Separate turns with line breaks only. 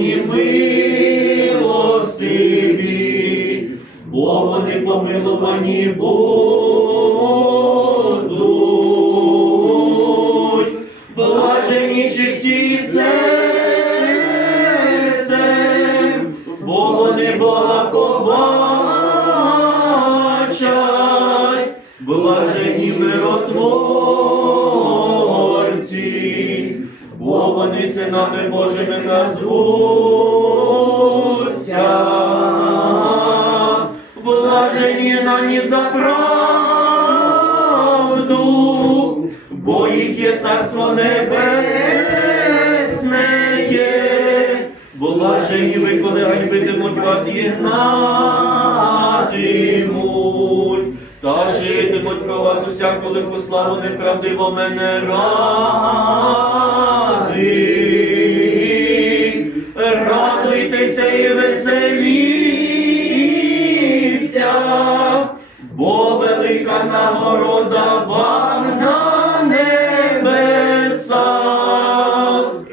і милостиві, бо вони помилувані будуть, блажені чисті серцем, бо вони Бога побачать, блажені миротворці, бо вони синами Божими назвуться, блажені нані за правду, бо їх є царство небесне є, блажені ви, коли ганьбитимуть вас і гнатимуть, та житимуть про вас усяку лиху славу неправдиво мене ради. Радуйтеся і веселіться, бо велика нагорода ваша